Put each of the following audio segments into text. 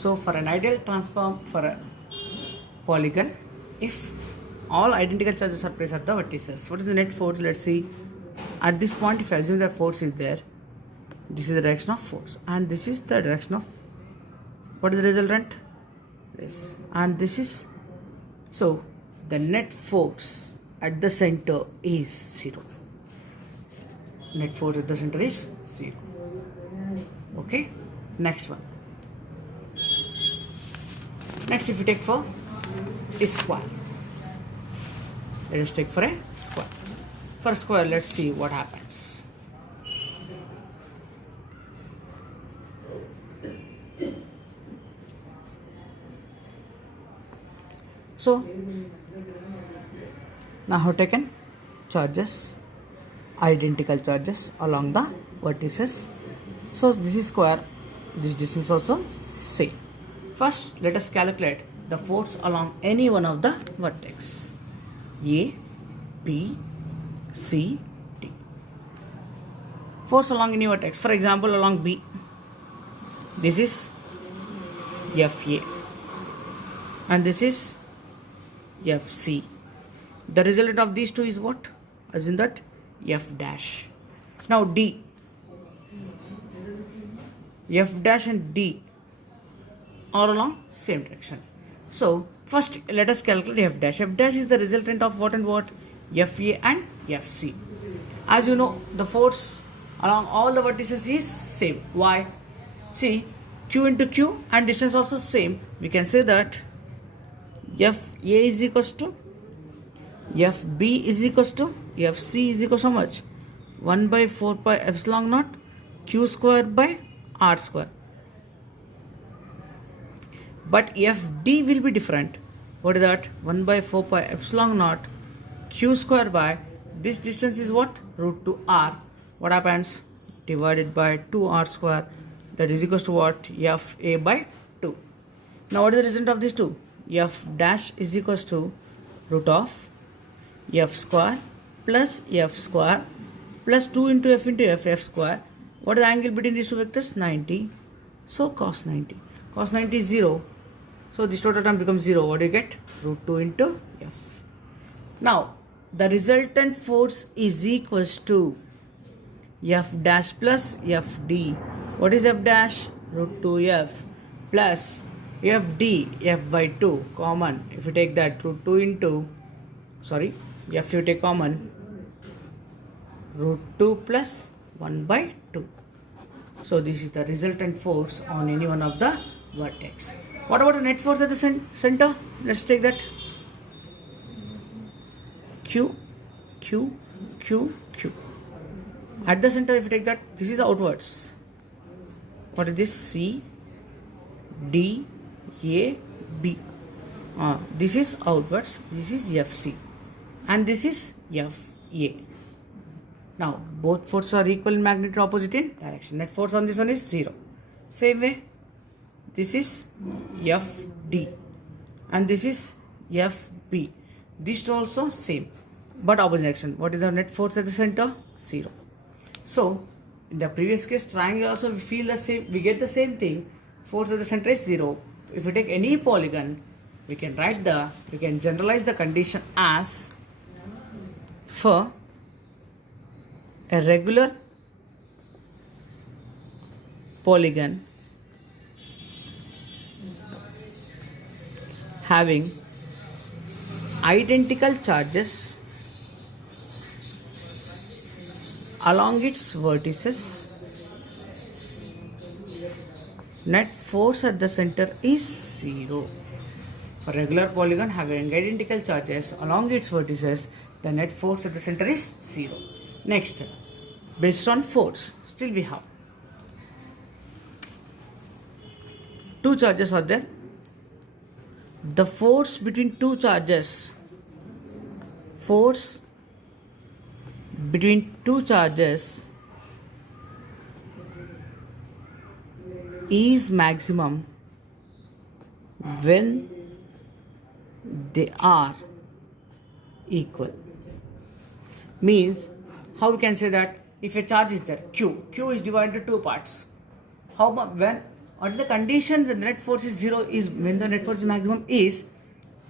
So for an ideal transform for a polygon, if all identical charges are placed at the vertices, what is the net force? Let's see. At this point, if I assume that force is there, this is the direction of force and this is the direction of what is the resultant? This and this is, so the net force at the center is 0. Net force at the center is 0. Okay, next one. Next, if you take for a square, let us take for a square. For square, let's see what happens. So now I have taken charges, identical charges along the vertices. So this is square, this distance also same. First, let us calculate the force along any one of the vertex A, B, C, D. Force along any vertex. For example, along B, this is FA and this is FC. The result of these two is what? As in that F dash. Now D, F dash and D are along same direction. So first let us calculate F dash. F dash is the resultant of what and what? FA and FC. As you know, the force along all the vertices is same. Why? See, Q into Q and distance also same. We can say that FA is equals to FB is equals to FC is equals to how much? 1 by 4 pi epsilon naught Q square by R square. But FD will be different. What is that? 1 by 4 pi epsilon naught Q square by this distance is what? Root 2 R. What happens? Divided by 2 R square. That is equals to what? FA by 2. Now what is the result of these two? F dash is equals to root of F square plus F square plus 2 into F square. What is the angle between these two vectors? 90. So cos 90. Cos 90 is 0. So this total term becomes 0. What do you get? Root 2 into F. Now the resultant force is equals to F dash plus FD. What is F dash? Root 2F plus FD, F by 2 common. If you take that, root 2 into, sorry, F you take common, root 2 plus 1 by 2. So this is the resultant force on any one of the vertex. What about the net force at the center? Let's take that. Q, Q, Q, Q. At the center, if you take that, this is outwards. What is this? C, D, A, B. This is outwards, this is FC and this is FA. Now both forces are equal in magnitude, opposite in direction. Net force on this one is 0. Same way, this is FD and this is FB. These two also same but opposite direction. What is the net force at the center? 0. So in the previous case, triangle also we feel the same, we get the same thing. Force at the center is 0. If we take any polygon, we can generalize the condition as for a regular polygon having identical charges along its vertices, net force at the center is 0. For regular polygon having identical charges along its vertices, the net force at the center is 0. Next, based on force, still we have two charges are there. The force between two charges, is maximum when they are equal. Means, how we can say that if a charge is there, Q is divided into two parts. When Or the condition when the net force is 0 is when the net force is maximum is,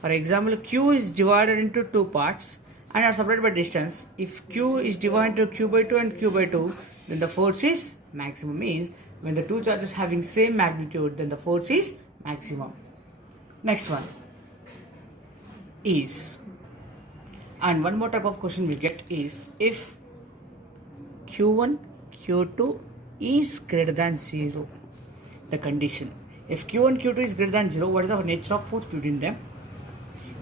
for example, Q is divided into two parts and are separated by distance. If Q is divided into Q by 2 and Q by 2, then the force is maximum. Means when the two charges having same magnitude, then the force is maximum. Next one is, and one more type of question we get is, if Q1, Q2 is greater than 0, the condition. If Q1, Q2 is greater than 0, what is the nature of force between them?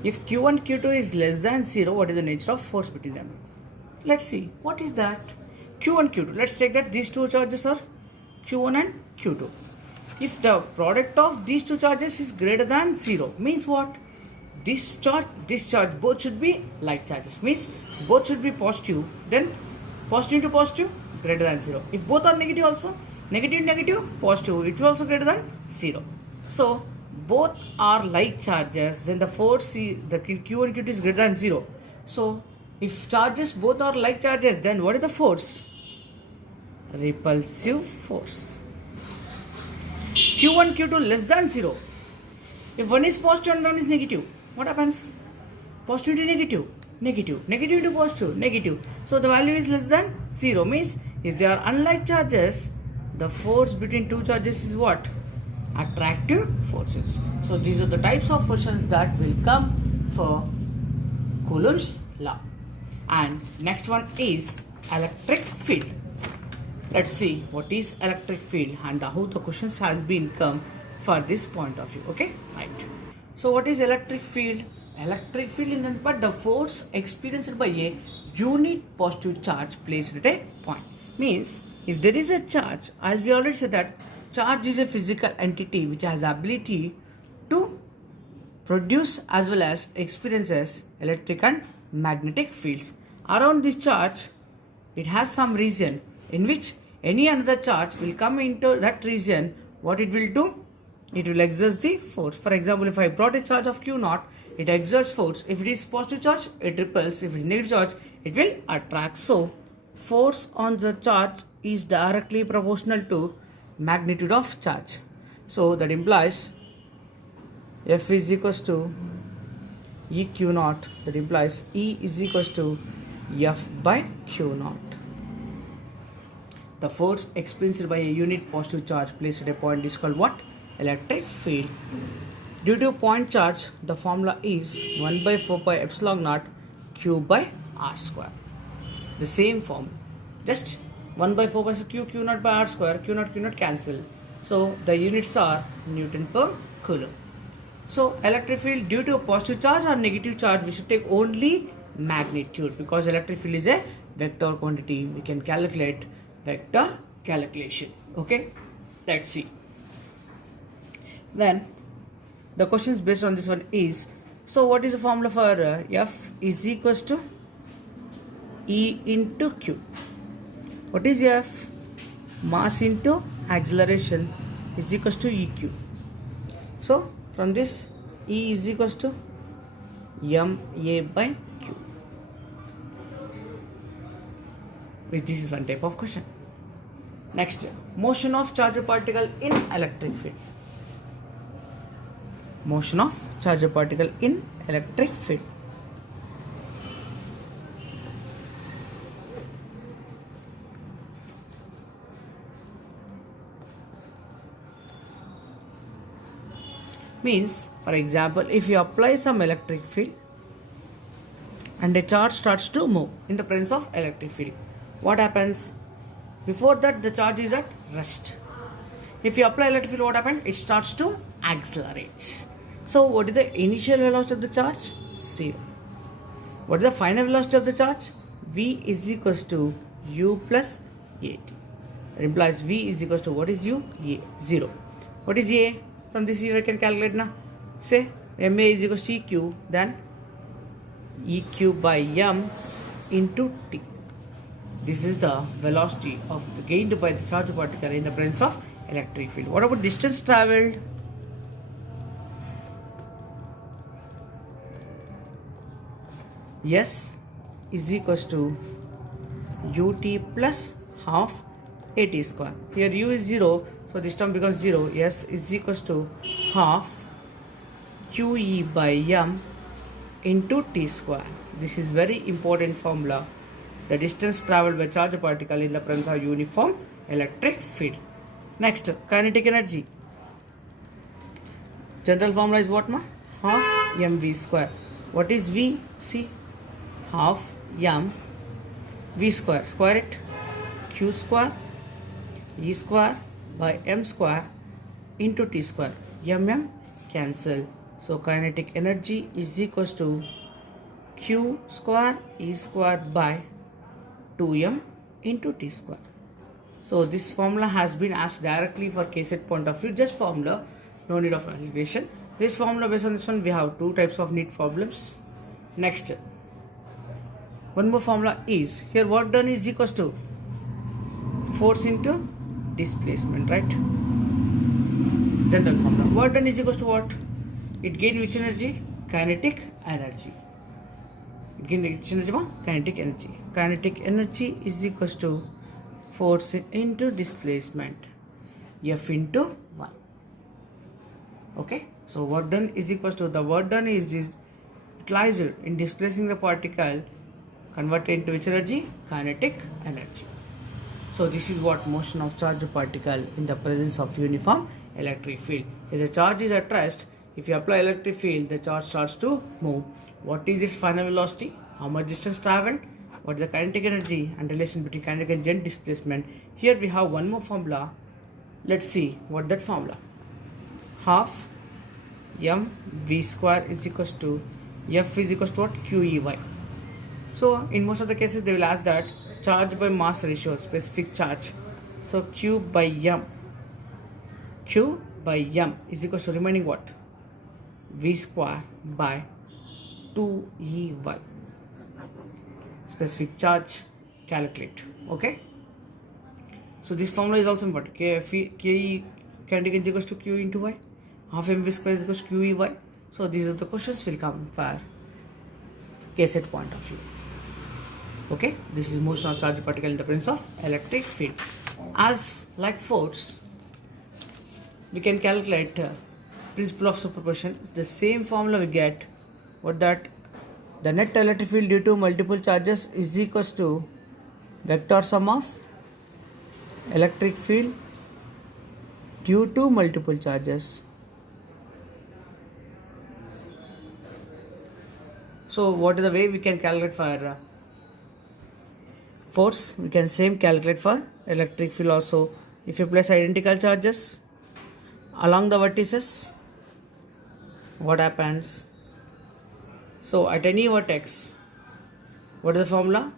If Q1, Q2 is less than 0, what is the nature of force between them? Let's see. What is that? Q1, Q2. Let's take that these two charges are Q1 and Q2. If the product of these two charges is greater than 0, means what? This charge, both should be like charges. Means both should be positive. Then positive to positive, greater than 0. If both are negative also, negative, negative, positive, it will also greater than 0. So both are like charges, then the force is, the Q and Q2 is greater than 0. So if charges both are like charges, then what is the force? Repulsive force. Q1, Q2 less than 0. If one is positive and one is negative, what happens? Positive to negative, negative, negative to positive, negative. So the value is less than 0. Means if they are unlike charges, the force between two charges is what? Attractive forces. So these are the types of questions that will come for Coulomb's law. And next one is electric field. Let's see what is electric field and how the questions has been come for this point of view. Okay, right. So what is electric field? Electric field is nothing but the force experienced by a unit positive charge placed at a point. Means if there is a charge, as we already said that charge is a physical entity which has ability to produce as well as experiences electric and magnetic fields. Around this charge, it has some region in which any another charge will come into that region. What it will do? It will exert the force. For example, if I brought a charge of Q0, it exerts force. If it is positive charge, it repels. If it is negative charge, it will attract. So force on the charge is directly proportional to magnitude of charge. So that implies F is equals to EQ0. That implies E is equals to F by Q0. The force experienced by a unit positive charge placed at a point is called what? Electric field. Due to point charge, the formula is 1 by 4 pi epsilon naught Q by R square. The same form. Just 1 by 4 pi Q naught by R square, Q naught cancel. So the units are Newton per Coulomb. So electric field due to a positive charge or negative charge, we should take only magnitude because electric field is a vector quantity. We can calculate vector calculation. Okay, let's see. Then the questions based on this one is, so what is the formula for F is equals to E into Q. What is F? Mass into acceleration is equals to EQ. So from this, E is equals to MA by Q. This is one type of question. Next, motion of charged particle in electric field. Motion of charged particle in electric field. Means, for example, if you apply some electric field and a charge starts to move in the presence of electric field, what happens? Before that, the charge is at rest. If you apply electric field, what happens? It starts to accelerate. So what is the initial velocity of the charge? 0. What is the final velocity of the charge? V is equals to U plus AT. It implies V is equals to what is U? A. 0. What is A? From this we can calculate now. Say MA is equals to EQ, then EQ by M into T. This is the velocity of gained by the charged particle in the presence of electric field. What about distance travelled? S is equals to UT plus half AT square. Here U is 0, So this term becomes 0. S is equals to half QE by M into T square. This is very important formula. The distance traveled by charged particle in the presence of uniform electric field. Next, kinetic energy. General formula is what, ma? Half mv square. What is v? See, half m v square. Square it. Q square e square by m square into t square. Mm cancel. So kinetic energy is equals to q square e square by 2m into t square. So this formula has been asked directly for KCET point of view. Just formula, no need of calculation. This formula, based on this one, we have two types of NEET problems. Next, one more formula is here. Work done is equals to force into displacement, right? General formula. Work done is equals to what? It gained which energy? Kinetic energy. It gained which energy? Kinetic energy. Kinetic energy is equals to force into displacement, F into 1. Okay, so work done is equals to the work done is utilized in displacing the particle, converted into which energy? Kinetic energy. So this is what motion of charged particle in the presence of uniform electric field. If the charge is at rest, if you apply electric field, the charge starts to move. What is its final velocity? How much distance traveled? What is the kinetic energy and relation between kinetic energy and displacement? Here we have one more formula. Let's see what that formula. Half m v square is equals to F is equals to what? QEY. So in most of the cases they will ask that charge by mass ratio, specific charge. So Q by M is equals to remaining what? V square by 2EY. Specific charge, calculate. Okay, so this formula is also important. Ke kinetic energy equals to Q into Y, half mv square is equals to QEY. So these are the questions will come for KCET point of view. Okay, this is motion of charged particle in the presence of electric field. As like force, we can calculate principle of superposition. The same formula we get what that the net electric field due to multiple charges is equals to vector sum of electric field due to multiple charges. So what is the way we can calculate for force? We can same calculate for electric field also. If you place identical charges along the vertices, what happens? So at any vertex, what is the formula?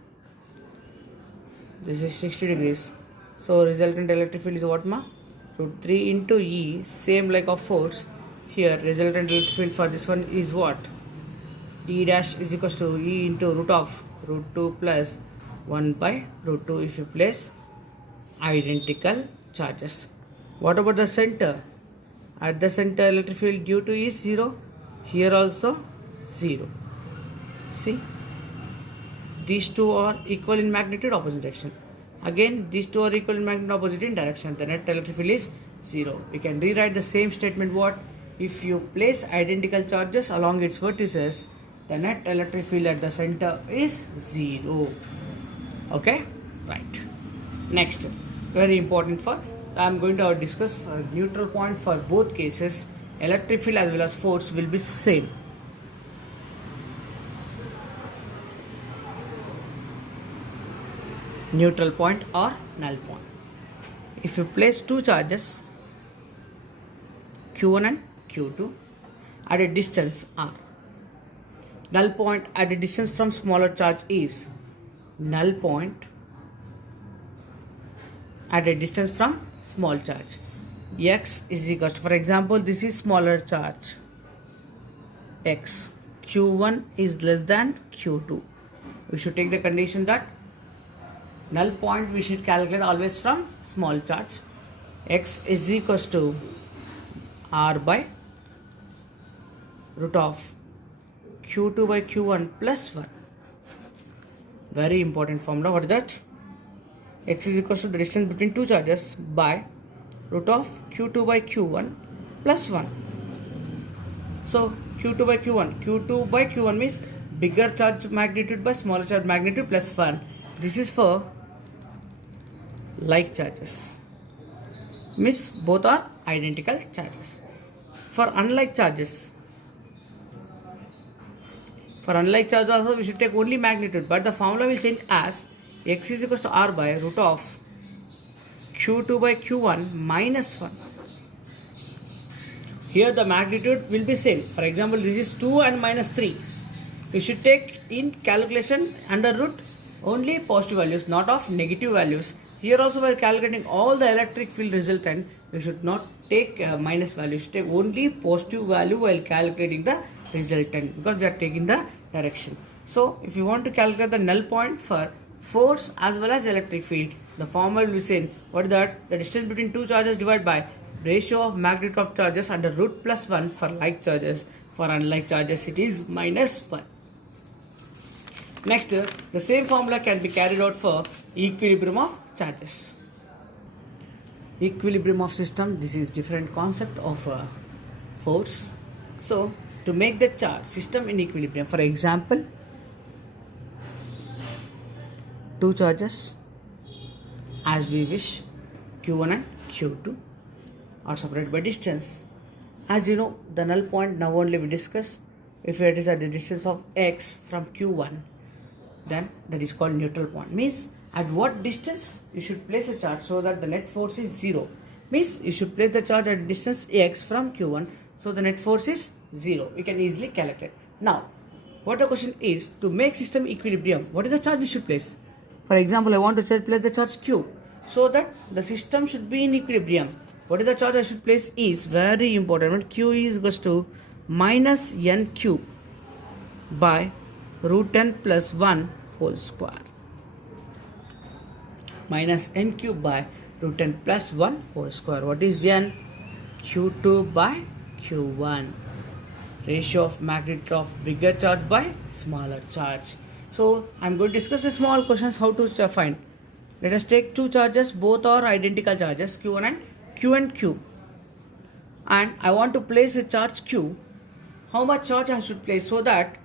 This is 60 degrees. So resultant electric field is what, ma? Root 3 into E, same like of force. Here resultant electric field for this one is what? E dash is equals to E into root of root 2 plus 1 by root 2 if you place identical charges. What about the center? At the center electric field due to E is 0. Here also 0. See, these two are equal in magnitude, opposite direction. Again, these two are equal in magnitude, opposite in direction. The net electric field is 0. We can rewrite the same statement. What? If you place identical charges along its vertices, the net electric field at the center is 0. Okay, right. Next, very important for I am going to discuss for neutral point for both cases. Electric field as well as force will be same. Neutral point or null point. If you place two charges Q1 and Q2 at a distance r, null point at a distance from smaller charge is null point at a distance from small charge. X is equals to, for example, this is smaller charge X, Q1 is less than Q2. We should take the condition that null point we should calculate always from small charge. X is equals to R by root of Q2 by Q1 plus 1. Very important formula. What is that? X is equals to the distance between two charges by root of q2 by q1 plus 1. So q2 by q1 means bigger charge magnitude by smaller charge magnitude plus 1. This is for like charges, means both are identical charges. For unlike charges also we should take only magnitude, but the formula will change as x is equals to r by root of q2 by q1 minus 1. Here the magnitude will be same. For example, this is 2 and minus 3. We should take in calculation under root only positive values, not of negative values. Here also while calculating all the electric field resultant, we should not take minus value. We should take only positive value while calculating the resultant, because we are taking the direction. So if you want to calculate the null point for force as well as electric field, the formula will be same. What is that? The distance between two charges divided by ratio of magnitude of charges under root plus 1 for like charges. For unlike charges it is minus 1. Next, the same formula can be carried out for equilibrium of charges. Equilibrium of system, this is different concept of force. So to make the charge system in equilibrium, for example, two charges as we wish, q1 and q2 are separated by distance. As you know, the null point now only we discuss. If it is at the distance of x from q1, then that is called neutral point. Means at what distance you should place a charge so that the net force is 0. Means you should place the charge at distance x from q1 so the net force is 0. We can easily calculate. Now what the question is, to make system equilibrium, what is the charge we should place? For example, I want to place the charge q so that the system should be in equilibrium. What is the charge I should place is very important. When q is equals to minus nq by root n plus 1 whole square. Minus n cube by root n plus 1 whole square. What is n? q2 by q1. Ratio of magnitude of bigger charge by smaller charge. So I am going to discuss the small questions how to find. Let us take two charges, both are identical charges, q1 and q, and I want to place a charge q. How much charge I should place so that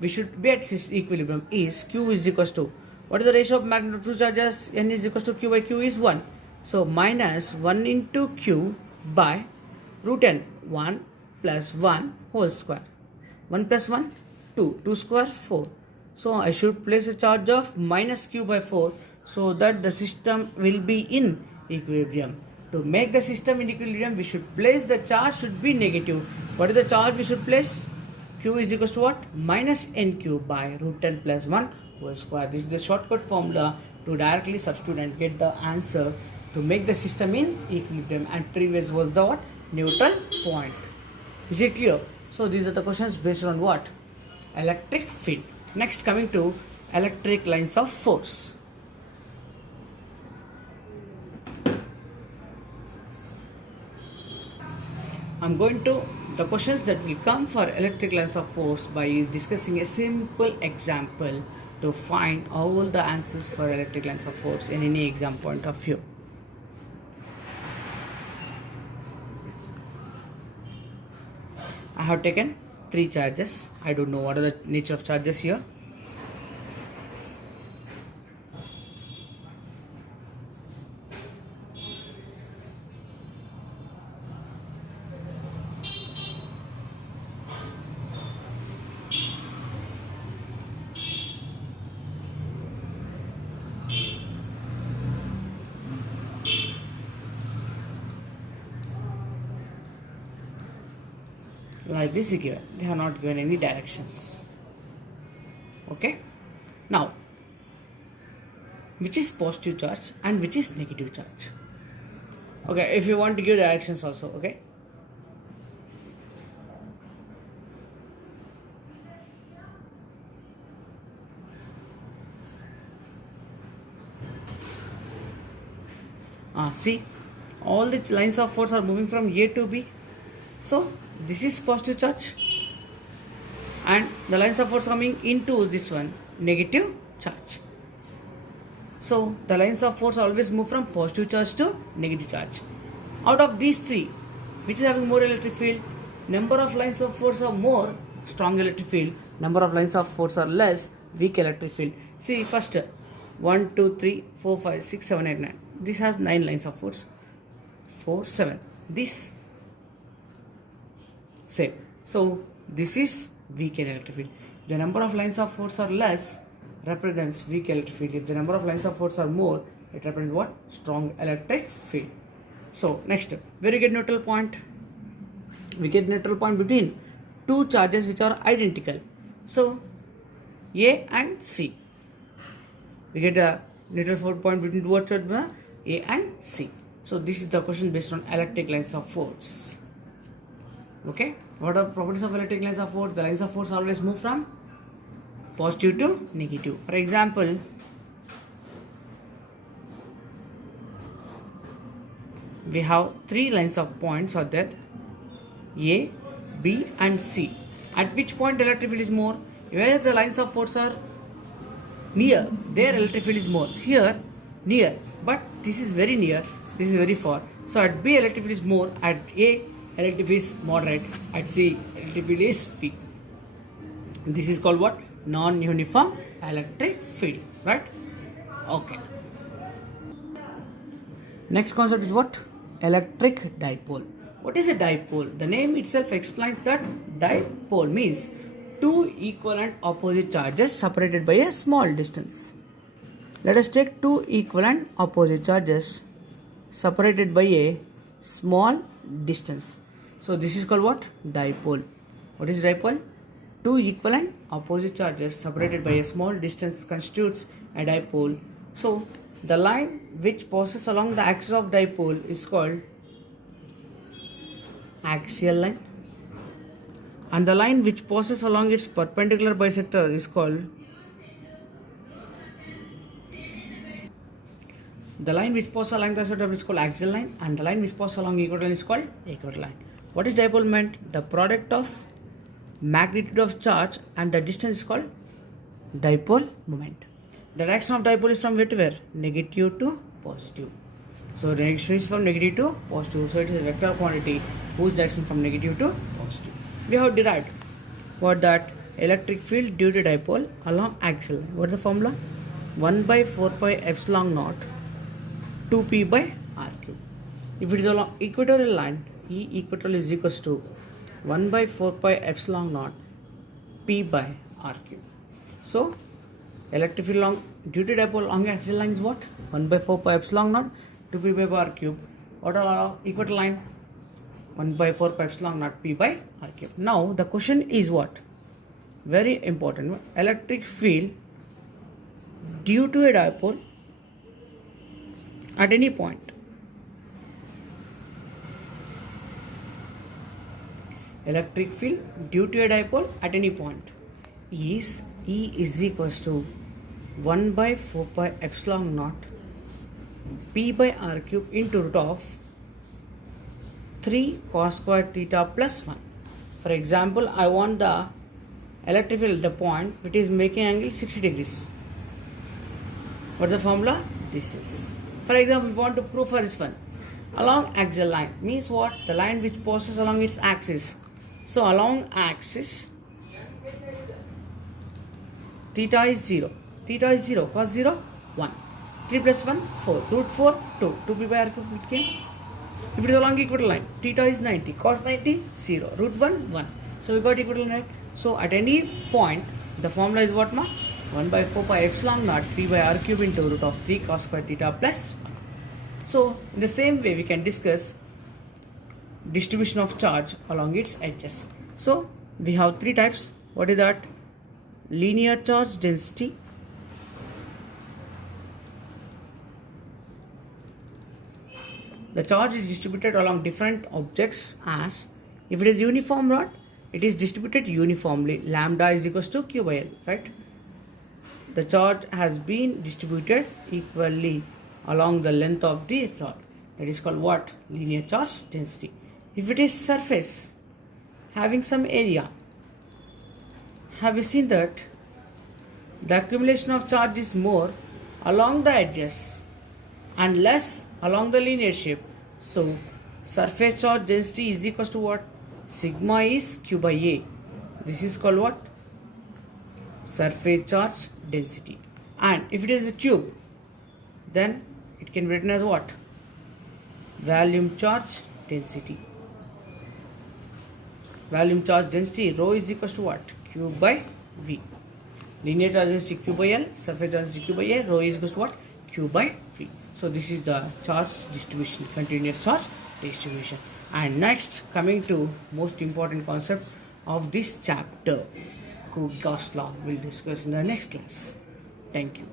we should be at equilibrium is q is equals to, what is the ratio of magnitude of two charges? N is equals to q by q is 1. So minus 1 into q by root n, 1 plus 1 whole square. 1 plus 1, 2, 2 square 4. So I should place a charge of minus q by 4 so that the system will be in equilibrium. To make the system in equilibrium, we should place the charge should be negative. What is the charge we should place? Q is equals to what? Minus n cube by root n plus 1 whole square. This is the shortcut formula to directly substitute and get the answer to make the system in equilibrium, and previous was the what? Neutral point. Is it clear? So these are the questions based on what? Electric field. Next, coming to electric lines of force. I'm going to the questions that will come for electric lines of force by discussing a simple example to find all the answers for electric lines of force in any exam point of view. I have taken 3 charges. I don't know what are the nature of charges here. Like this is given. They have not given any directions. Okay. Now, which is positive charge and which is negative charge? Okay, if you want to give directions also, okay. See, all the lines of force are moving from A to B. So this is positive charge, and the lines of force coming into this one, negative charge. So the lines of force always move from positive charge to negative charge. Out of these three, which is having more electric field? Number of lines of force are more, strong electric field. Number of lines of force are less, weak electric field. See first, 1, 2, 3, 4, 5, 6, 7, 8, 9. This has 9 lines of force. 4, 7. This same. So this is weak electric field. The number of lines of force are less represents weak electric field. If the number of lines of force are more, it represents what? Strong electric field. So next, where you get neutral point? We get neutral point between two charges which are identical. So A and C. We get a neutral point between two charges A and C. So this is the question based on electric lines of force. Okay. What are properties of electric lines of force? The lines of force always move from positive to negative. For example, we have three lines of points are there, A, B and C. At which point electric field is more? Where the lines of force are near, there electric field is more. Here, near, but this is very near, this is very far. So at B electric field is more, at A electric field is moderate, at C electric field is weak. This is called what? Non-uniform electric field, right? Okay. Next concept is what? Electric dipole. What is a dipole? The name itself explains that dipole means two equivalent opposite charges separated by a small distance. Let us take two equivalent opposite charges separated by a small distance. So this is called what? Dipole. What is dipole? Two equivalent opposite charges separated by a small distance constitutes a dipole. So the line which passes along the axis of dipole is called axial line, and the line which passes along its perpendicular bisector is called axial line, and the line which passes along equator line is called equator line. What is dipole meant? The product of magnitude of charge and the distance is called dipole moment. The direction of dipole is from where to where? Negative to positive. So the direction is from negative to positive. So it is a vector quantity whose direction from negative to positive. We have derived what? That electric field due to dipole along axial line. What is the formula? 1 by 4 pi epsilon naught 2p by r cube. If it is along equatorial line, E equatorial is equals to 1 by 4 pi epsilon naught p by r cube. So electric field along due to dipole along axial line is what? 1 by 4 pi epsilon naught 2p by r cube. What are equator line? 1 by 4 pi epsilon naught p by r cube. Now the question is what? Very important. Electric field due to a dipole at any point. Electric field due to a dipole at any point is E is equals to 1 by 4 pi epsilon naught p by r cube into root of 3 cos square theta plus 1. For example, I want the electric field, the point which is making angle 60 degrees. What is the formula? This is. For example, we want to prove for this one. Along axial line means what? The line which passes along its axis. So along axis, theta is 0. Theta is 0. Cos 0, 1. 3 plus 1, 4. Root 4, 2. 2p by r cube it came. If it is along equator line, theta is 90. Cos 90, 0. Root 1, 1. So we got equator line, right? So at any point, the formula is what, ma? 1 by 4 pi epsilon naught p by r cube into root of 3 cos square theta plus 1. So in the same way, we can discuss distribution of charge along its edges. So we have three types. What is that? Linear charge density, the charge is distributed along different objects as, if it is uniform rod, it is distributed uniformly. Lambda is equals to q by L, right? The charge has been distributed equally along the length of the rod. That is called what? Linear charge density. If it is surface having some area, have you seen that the accumulation of charge is more along the edges and less along the linear shape? So surface charge density is equals to what? Sigma is Q by A. This is called what? Surface charge density. And if it is a cube, then it can be written as what? Volume charge density. Volume charge density rho is equals to what? Q by V. Linear charge density Q by L, surface charge density Q by A, rho is equals to what? Q by V. So this is the charge distribution, continuous charge distribution. And next, coming to most important concept of this chapter, Gauss law, we'll discuss in the next class. Thank you.